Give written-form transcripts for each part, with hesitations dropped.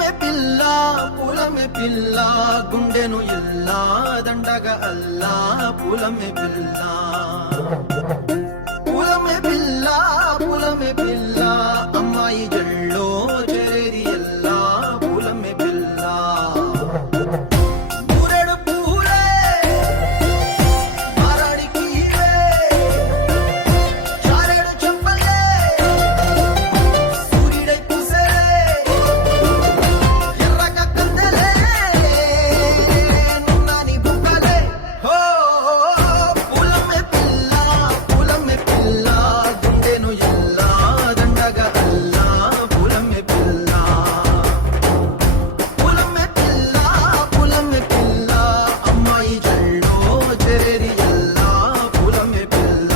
పూలమే పిల్ల గుండెను ఇల్లా దండగా అల్లా పూలమే పిల్ల పూలమే పిల్ల అమ్మాయి జల్లో చేరేది ఎల్లా పూలమే పిల్ల పూరెడు పూలే మారాడికి చారెడు చెప్పలే సూర్యుడై పూసే ఎర్రగా కందలే నున్నాని బుక్కలే హో పూలమే పిల్ల గుండెను ఎల్లా దండగా అల్లా పూలమే పిల్ల అమ్మాయి జల్లో చేరేది ఎల్లా పూలమే పిల్ల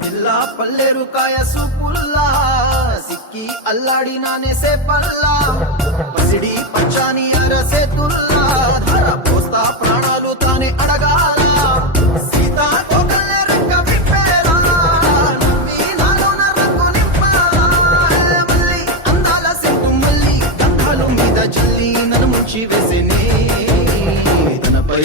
పిల్ల పల్లెరు కాయ సూపుల్లా సిక్కి అల్లాడి నానేసే పల్లా పసిడి పచ్చాని అరసే తుల్లా ధర పోస్తా ప్రాణాలు తానే అడగాల సీతా కోకల్లే రంగ విప్పేలా నవ్వి నాలోన రంగు నింపాలా మల్లి అందాల సెంటు మల్లి గంధాలు మీద జల్లి నన్ను ముంచి వేసేనే తనపై